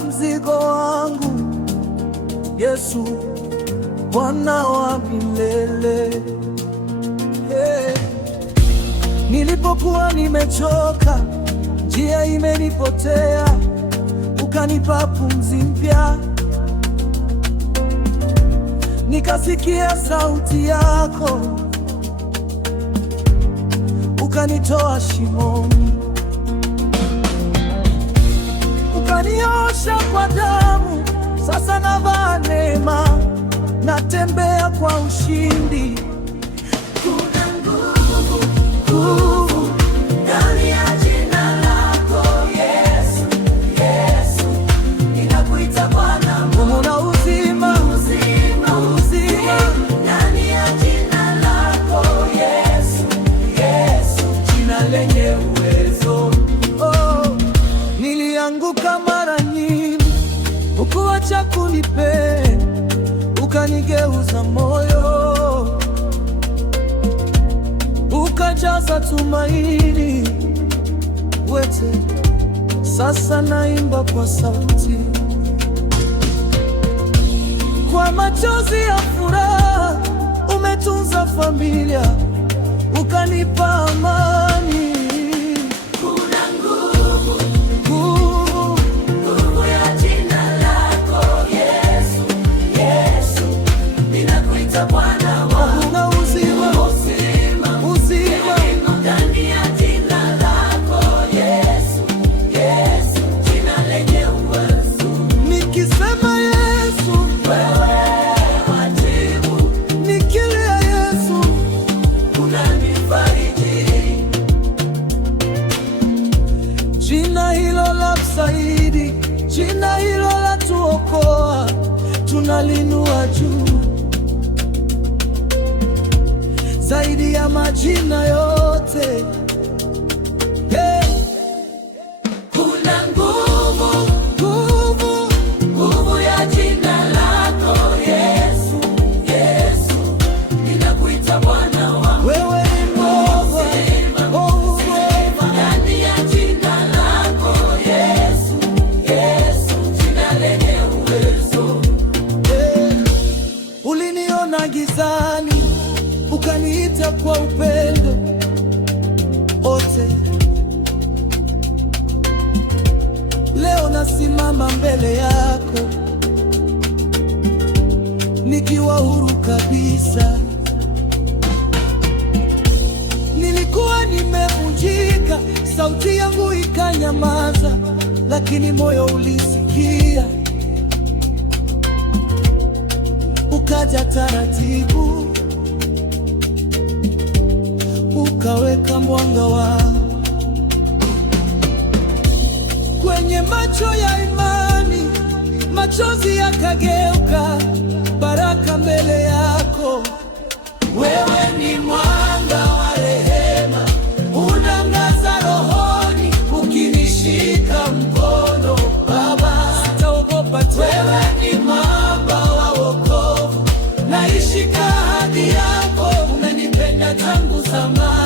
umebeba mzigo wangu, Yesu Bwana wa milele. Hey. Nilipokuwa nimechoka, njia imenipotea, ukanipa pumzi mpya. Nikasikia sauti yako, ukanitoa shimoni, ukaniosha kwa damu. Sasa navaa neema, natembea kwa ushindi. Kuna nguvu ndani ya jina lako Yesu, Yesu. Ninakuita Bwana, Nguvu na uzima, uzima ndani ya jina lako Yesu, Yesu. jina lenye uwezo. Oh, nilianguka mara nyingi, ukuacha kunipenda, ukanigeuza moyo, ukajaza tumaini wete. Sasa naimba kwa sauti, kwa machozi ya furaha. Umetunza familia, ukanipa amani. Kuna nguvu ya jina lako Yesu, Yesu. Ninakuita Bwana wangu, na uzima ndani ya jina lako Yesu, Yesu. Jina lenye uwezo. nikisema Yesu, Wewe wajibu, nikilia Yesu, unanifariji. jina hilo la msaidi, jina hilo la tuokoa, tunalinua juu zaidi ya majina yote. Hey. Kuna nguvu Nguvu ya jina lako Yesu, Yesu. Ninakuita Bwana wangu, wewe ni Bwana, oh, ndani ya jina lako Yesu, Yesu. Jina lenye uwezo. hey. Uliniona gizani, ukaniita kwa upendo ote. Leo nasimama mbele yako nikiwa huru kabisa. Nilikuwa nimevunjika, sauti yangu ikanyamaza, lakini moyo ulisikia. Ukaja taratibu, ukaweka mwanga wako kwenye macho ya imani. Machozi yakageuka baraka mbele yako. Wewe ni mwanga wa rehema, unangaza rohoni, ukinishika mkono Baba. Sitaogopa tena. Wewe ni mwamba wa wokovu, naishika ahadi yako. Umenipenda tangu zamani.